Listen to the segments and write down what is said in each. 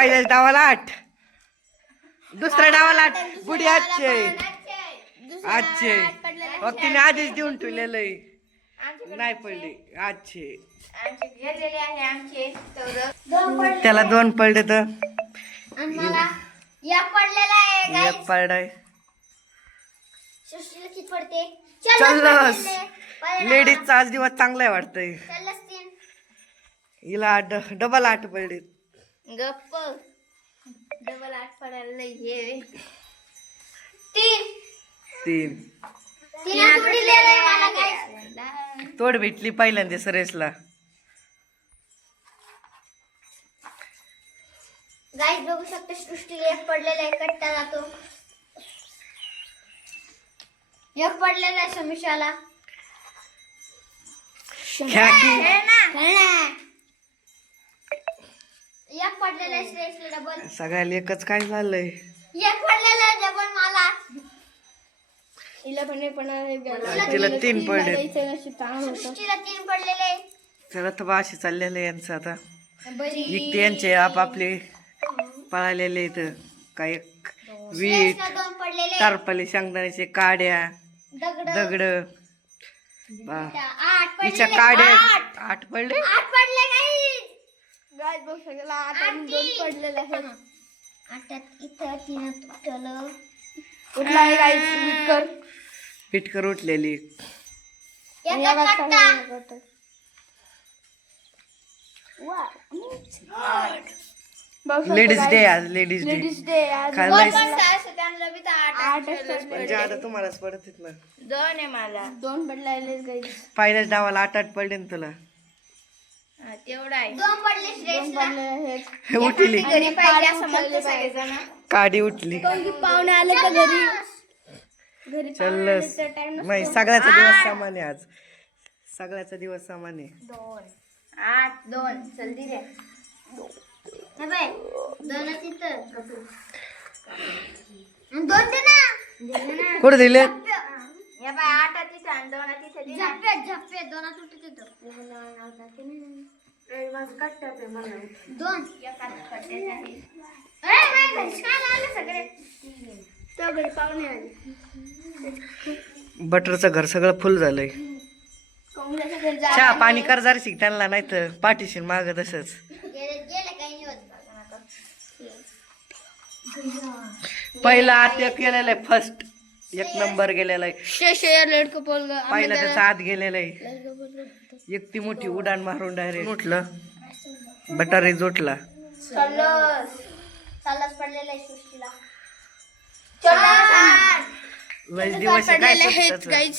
पहिल्याच डावाला 8, दुसऱ्या डावाला 8. बुडी आजचे तिने आधीच देऊन ठेवलेलं आहे, नाही पडली आजचे. त्याला 2 पडले तर एक पडलाय. चल्लस लेडीजचा आज दिवस चांगला आहे वाटतंय. हिला डबल 8 पडले. गप्प डबल 8 पडायला हे 3 तोड भेटली पहिल्यांदा सरेसला. गाईस बघू शकता सृष्टीला एक पडलेला आहे, कट्टा जातो. एक पडलेला आहे समीशाला. एक पडलेला आहे श्रेयसला डबल. सगळ्याला एकच काय झालंय. एक पडलेला आहे डबल मला. तिला 3 पडले. सृष्टीला 3 पडलेले. चला तर असे चाललेलं आहे यांचं आता. इथे यांचे आपापले पळालेले इथं काय वीट तारपले शेंगदाण्याचे काड्या दगड. हिच्या काड्या 8 पडले. 8 पडले गाईस बघू शकला. 8 2 पडलेले आहेत. 8 इथं 3 तुटलं. उठला आहे गाईस. पिटकर उठलेली. लेडीज डे आज. लेडीज डे खाल्लाय म्हणजे आता तुम्हालाच पडत ना. 2 आहे मला. 2 पडले गाईस. पहिल्याच डावाला 8 पडले ना तुला. तेवढा आहे. 2 पडले श्रेयसला. उठली घरी पाहिजे असं म्हणते सगळेजण. काडी उठली. पाहुणे आले का घरी. चल्लस नाही सगळ्याचा दिवस सामान आहे आज. सगळ्याचा दिवस सामान आहे. 2 8 2 चल दे रे. हे बाय 2 तिथं 2 दे ना. कुठे दिले. हे बाय 8 तिथं आणि 2 तिथं दे. झप्पे 2 तुटत तिथं. 2 एका कट्ट्याचे आहे. घरी काय आले सगळे. त्या घरी पाहुणे आले. बटरचं घर सगळं फुल झालंय. चहा पाणी कर जरा शिक त्यांना, नाही तर पाठीशी माग तसंच. गेले काही नाही होत. पहिला आत एक गेलेला आहे. फर्स्ट 1 नंबर गेलेला आहे. पहिला त्याचा आत गेलेला आहे. एक ती मोठी उडान मारून डायरेक्ट उठलं. बटारे जोटला. चालच पडलेला आहे सृष्टीला. लय दिवस आहे काय स्वतःचं.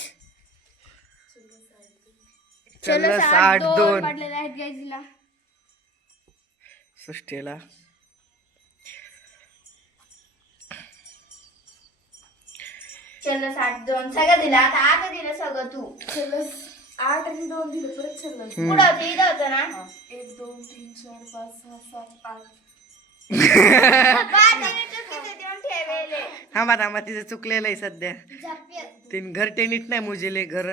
चल 8 2 पडलेले आहेत गाईसला. सृष्टीला चल 8 2 सगळं दिलं. आता दिलं सगळं तू. 8 आणि 2 दिले परत. पुढं होतं इथं होतं ना. 1 2 3 4 5 6 7 8. थांबा तिचं चुकलेलं आहे सध्या. तीन घरटे नीट नाही मुजेले घर.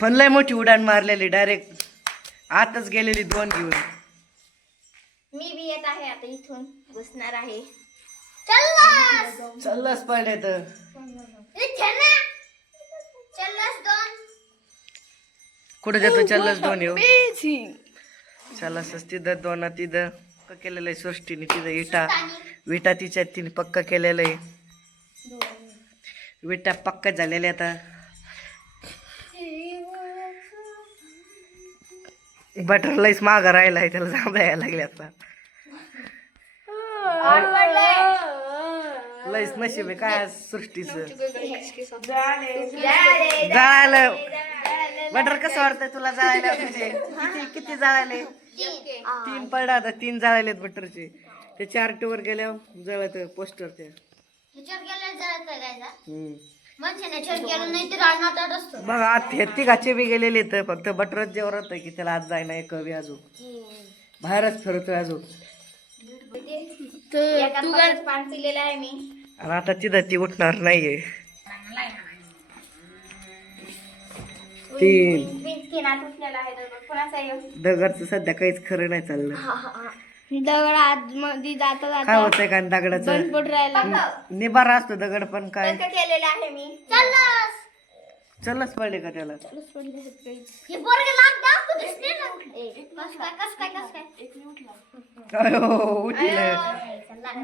पण लय मोठी उडान मारलेली डायरेक्ट आतच गेलेली 2 घेऊन. मी बी येत आहे आता इथून बसणार आहे. चल्लस पडले तर कुठे जातो. चल्लस 2 येऊ. चल्लस तिथं 2 तिथं पक्का केलेलं आहे सृष्टीने. तिथं विटा तिच्या तिने पक्का केलेलं आहे. विटा पक्का झालेल्या आता. बटर लईच मागं राहिला आहे, त्याला जांभळ्या लागले आता. लईच नशीब आहे काय सृष्टीचं. जळालं. बटर कसं वाटतंय तुला जळायला. तुझे किती जळाले. 3 पडला आता. 3 जळालेत बटरचे. ते 4 वर गेल्यावर जळत पोस्टरच्या. बघा आत हे तिघाचे बी गेलेले तर फक्त बटरच जेवढ होतं की त्याला आज जायना एक कवी अजून बाहेरच फिरतोय अजून. पान पिलेलं आहे मी. आणि आता तिथं ती उठणार नाहीये. तीन. तीन आठ उठलेला आहे दगड कोणाचा आहे दगडचं सध्या काहीच खरं नाही चाललं. दगड आत मध्ये जाता काय जाता होतंय का दगडाचं बंद पडून राहिला निबारा असतो दगड पण काय केलेलं आहे मी चलच पडले का त्याला. हे पोरगे लाग दाखव दिसते ना कस काय एक नाही उठला. अयो उठलं.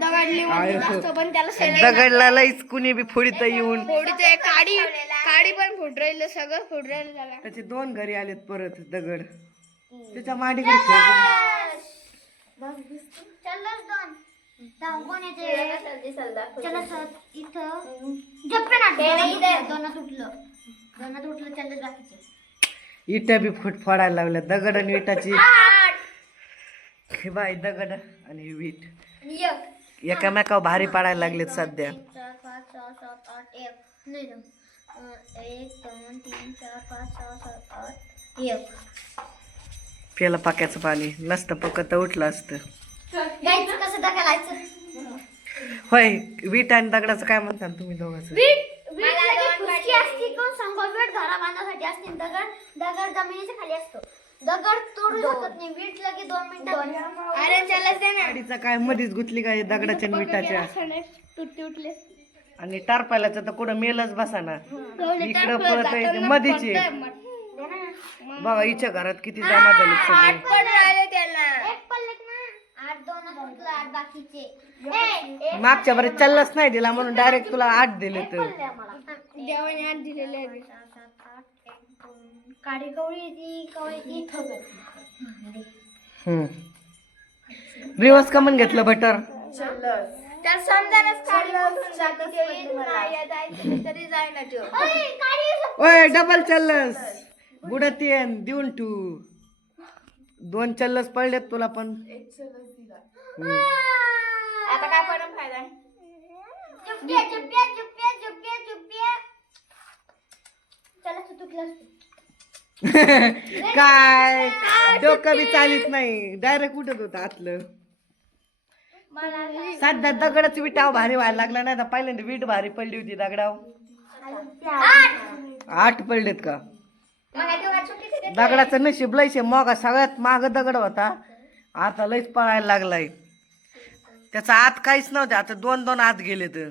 दगडली आयो. पण त्याला दगडला लईच कुणी बी फोडीत येऊन फोडते काडी पण फुट राहिलं सगळं फुट राहिलं त्याला त्याचे 2 घरी आलेत परत दगड त्याच्या माडी घरी. इटा बी फुट फोडायला लागल्या दगड आणि विटाची. हे बाई दगड आणि वीट एकामेकावर भारी पाडायला लागलेत सध्या. 4 5 6 7 8 1 नाही 1 2 3 4 5 6 7 8 1 प्याला पाक्याचं पाणी नसतं पकत तर उठलं असतं. गायचं कसं टाकायचं होय वीट आणि दगडाचं काय म्हणता तुम्ही दोघांचं. घरा बांधण्यासाठी असते दगड जमिनीच्या खाली असतो दगड तोडू शकत नाही वीट लगे 2 मिनिटात. अरे चला दे ना गाडीचा काय मधीच गुतली काय दगडाच्या आणि विटाच्या. तुटते उठले आणि टारपाल्याचं तर कुठं मेलच बसा ना इकडं पळत आहे मधीची. बघा हिच्या घरात किती जमा झाले सगळे. एक पल्लेत ना 8 2 तुटलं 8 बाकीचे मागच्या बरेच चाललंच नाही दिला म्हणून डायरेक्ट तुला 8 दिले तर. देवाने 8 दिलेले आहे 7 8 1 2 काडी कवळी रिवर्स का म्हणून घेतलं बटर. त्या समजानच तरी जायना ओय डबल चल्लस बुडत येन देऊन तू 2 चल्लस पडलेत तुला पण. एक चलच दिला. आता काय पण फायदा चला तुटलं काय डोकं बी चालीत नाही डायरेक्ट उठत होत आतलं. सध्या दगडाची विटाव भारी व्हायला लागला नाही तर पहिल्यांदा वीट भारी पडली होती दगडाव. 8 पडलेत का. दगडाचं नशीब लयशे मग सगळ्यात माग दगड होता आता लयच पळायला लागलाय. त्याचा आत काहीच नव्हतं आता 2 2 आत गेले तर.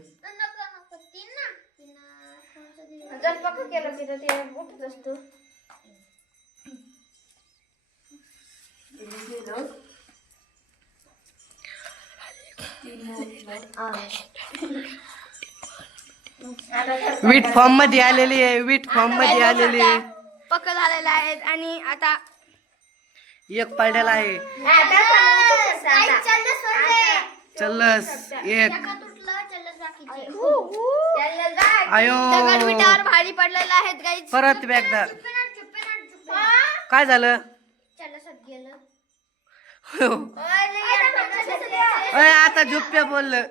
वीट फॉर्म मध्ये आलेली आहे वीट फॉर्म मध्ये आलेली आहे. पक्क झालेला आहे आणि आता एक पडलेला आहे. चल्लस एक. आयो दगड विटावर भारी पडलेला आहे गाईज. परत एकदा काय झालं. अय आता झुप्प्या बोललं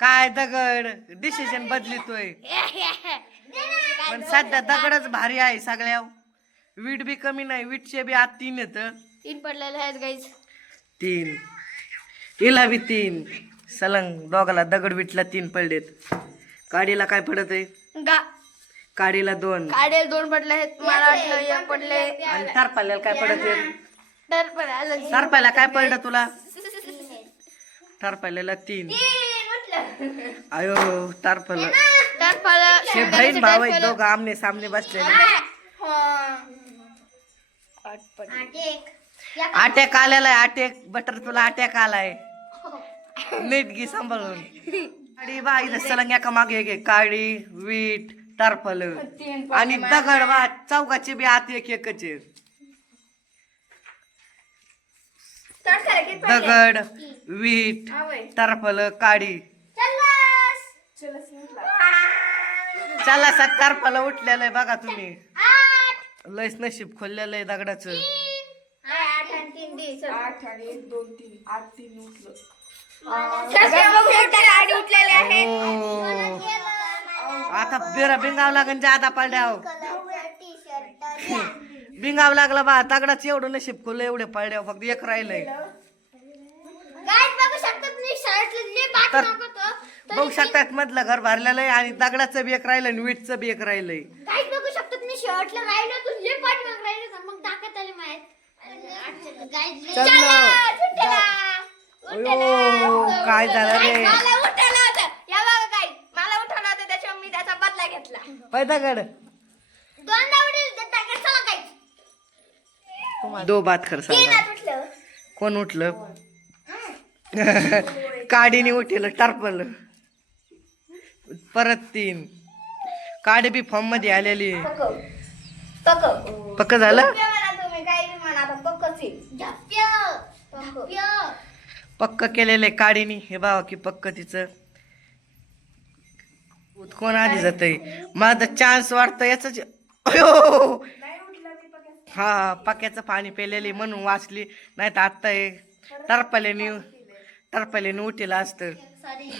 काय दगड डिसिजन बदलितोय. पण सध्या दगडच भारी आहे सगळ्या. वीट बी कमी नाही वीटचे बी आत 3 येत. 3 पडलेले आहेत गाईज. 3 हिला बी 3 सलंग दोघाला दगड विटला 3 पडलेत. काडीला काय पडत आहे काडीला 2 काढेल 2 पडले आहेत मला वाटलं 1 पडले. आणि तारपाल्याला काय पडत आहे. तर पण आलं तारपायला काय पडलं तुला. तारपाल्याला 3. आयो तारपाला तर मला हे बहीण भाऊ आहेत दोघं आमने सामने बसलेले. अटॅक आलेला आहे अटॅक बटर तुला अटॅक आलाय नीट घे सांभाळून. काडी बा इथं सलंग एका मागे घे काडी वीट टारफल आणि दगड बा चौकाची बी आत एक एकच आहे. दगड वीट टारफल काडी चला सात टारफल उठलेलं आहे बघा तुम्ही. लयच नशीब खोललेलं आहे दगडाचं. 8 आणि 1 2 3 8 3 उठलं. आता बेरा बिंगाव लागन जादा पडल्याव बिंगाव लागला बा दगडाच एवढं नशीब खोल एवढे पडल्याव फक्त एक राहिलंय. तर बघू शकतात मधलं घर भरलेलं आहे आणि दगडाचं बी एक राहिलं आणि वीटचं बी एक राहिलंय. बघू शकतात मी शर्टला राहिलं तुझे पाठीमाग राहिलं का मग टाकत आले माहित चल काय झालं रे मला उठायला होतं या बघा काय मला उठवलं होतं त्याच्यावर मी त्याचा बदला घेतला होय दगड दोनदा उडील तर टाकत चला काय दो बात कर सांगा उठलं कोण उठलं काडीने उठेल टरपल परत 3 काडी बी फॉर्म मध्ये आलेली पक्क झालं म्हणा तुम्ही काही म्हणा आता पक्कच आहे पक्क केलेलं आहे काडीनी हे बाबा की पक्क तिचं कोण आधी जातय माझा चान्स वाटतं याच अयो हा पक्याचं पाणी पेलेले म्हणून वाचली नाही तर आत्ता हे टरपल्याने उठेला असतं सॉरी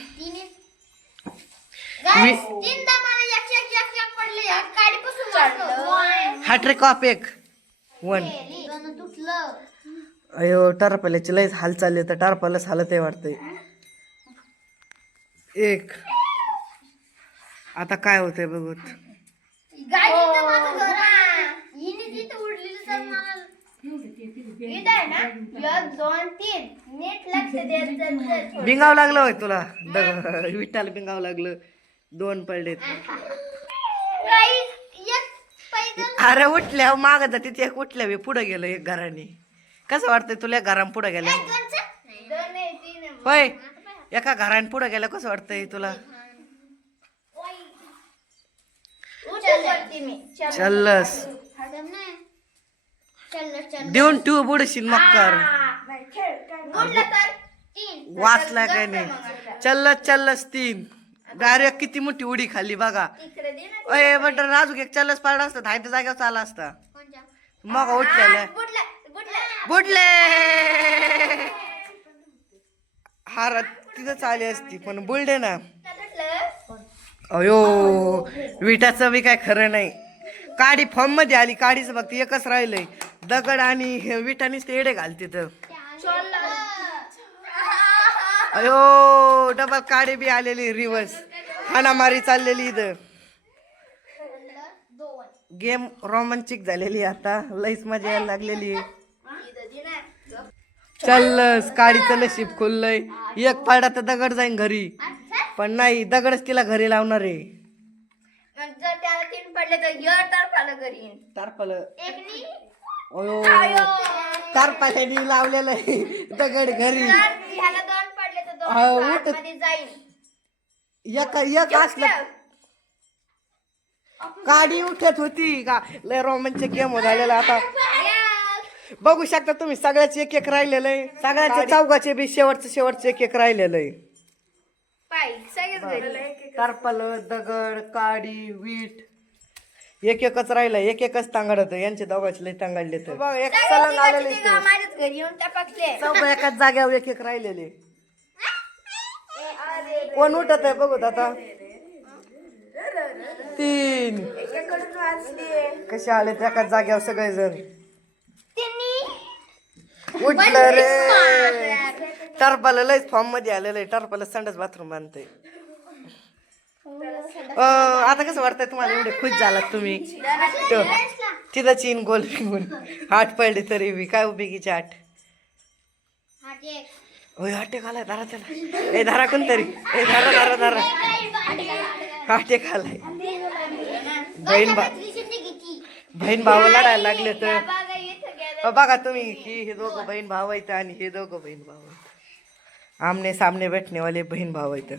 गाइस तीनदा मला एक पडले या गाडीपासून वाचलो हॅट्रिक ऑफ 1 तुटलं अयो टरपल्याची लयच हाल चालली तर टरपलच हालत आहे वाटतंय 1 आता काय होतंय बघत गाडी तर माझं घर आहे हिने तिथे उडलेली तर मला इथं आहे ना 1 2 3 नीट लक्ष द्यायचं बिंगाव लागलं होय तुला विठाला बिंगाव लागलं 2 पडलेत गाइस एक पैदल अरे उठल्या माग तिथे एक उठल्या बी पुढे गेलं एक घराने कसं वाटतंय तुला घरान पुढे गेल्या होय एका घराने पुढे गेलं कसं वाटतंय तुला चल्लस देऊन तू बुडशील मक्कर वाचला काय नाही चल्लस 3 डायरेक्ट किती मोठी उडी खाल्ली बघा अय बट अजून एक चल्लस पाडला असता धायच्या जागेवर चालला असता मग उठलेलं बुडले हार तिथंच आली असती पण बुलडे ना अयो विटाचं बी काय खरं नाही काडी फॉर्म मध्ये आली काडीचं फक्त एकच राहिलंय दगड आणि हे विटानीच ते एडे घाल तिथं अयो डबल काडी बी आलेली रिवर्स हाणामारी चाललेली इथं गेम रोमांचिक झालेली आता लईच मजा यायला लागलेली चल्लस काडीचं नशीब खुललंय एक पाडा तर दगड जाईन घरी पण नाही दगडच तिला घरी लावणार आहे जर त्याला 3 पडले तर य टरपाला घरी टारपलं अयो टारपाल्याने लावलेलं आहे दगड घरी ह्याला 2 पडले तर 2 उठ मध्ये जाईल एक असलं काडी उठत होती का लय रोमांचक गेम झालेला आता बघू शकता तुम्ही सगळ्याच एक एक राहिलेलं आहे सगळ्याच्या चौघाचे बी शेवटचं एक राहिलेलं आहे टारपल दगड काडी वीट एकच राहिलं एकच तांगडत यांचे दोघांचे लय तांगडले तर बघ एक सलंग आलेले माझ्याच घरी येऊन टपकले चौघ एकाच जाग्यावर एक राहिलेले कोण उठत आहे बघू आता 3 कसे आले एकाच जाग्यावर सगळेजण उठलं रे टरपाला लयच फॉर्म मध्ये आलेलं आहे टरपाला संडास बाथरूम बांधतंय आता कसं वाटतंय तुम्हाला एवढे खुश झालात तुम्ही तिथं 3 गोल फिंगून 8 पडले तरी बी काय उभीकीचे 8 होय 8 आलाय धरा त्याला ए धरा कोणतरी ए धरा 8 आलाय बहीण भाऊ लढायला लागले तर बघा तुम्ही हे दोघं बहीण भाऊ आहेत आणि हे दोघं बहीण भाऊ आहेत आमने सामने बैठने वाले बहीण भाऊ आहेत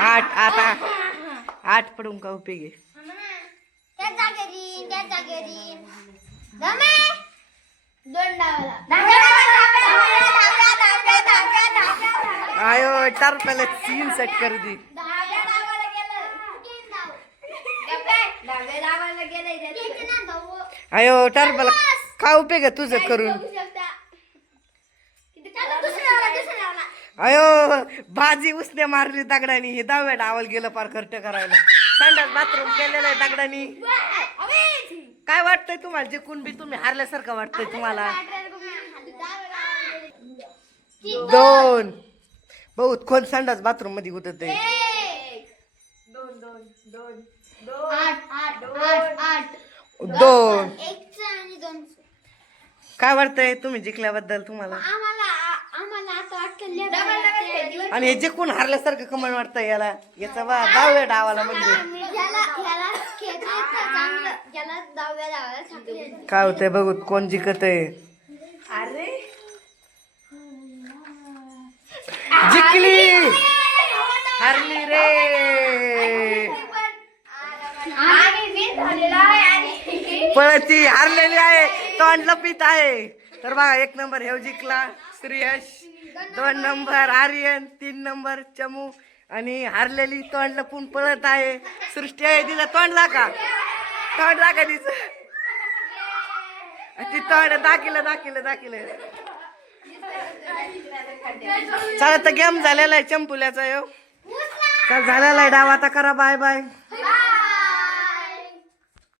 8 आता 8 पडून का उपयोगी आयो टरपल 3 सेट कर दी आयो टरपल काय उपयोग आहे तुझं करून अयो भाजी उसने मारली दगडानी हे 10व्या डावाला गेलं पार खर्च करायला संडास बाथरूम केलेलं आहे दगडानी काय वाटतंय तुम्हाला जिंकून बी तुम्ही हारल्यासारखं वाटतंय तुम्हाला 2 बहुत कोण संडास बाथरूम मध्ये होत ते 2 8 2. एकचं आणि दोनचं. काय वाटतंय तुम्ही जिंकल्याबद्दल तुम्हाला? आम्हाला असं वाटतं आणि हे जिंकून हारल्यासारखं कमल वाटतंय याला. याचा बा 10व्या डावाला म्हणजे ह्याला खेळता येतं चांगलं. ज्याला 10व्या डावाला चांगलं येतं. काय होतंय बघू कोण जिंकत आहे. जिंकली हारली रे. आणि विन झालेला आहे आणि पळती हारलेली आहे. तोंड लपित आहे. तर बघा 1 नंबर हे जिंकला श्रेयश, 2 नंबर आर्यन, 3 नंबर चमू आणि हारलेली तोंड लपून पळत आहे सृष्टी आहे. तिला तोंड दाखा तिचं. ती तोंड दाखिलं. चला तर गेम झालेला आहे चंपुल्याचा यो. चल झालेला आहे डाव. आता करा बाय बाय.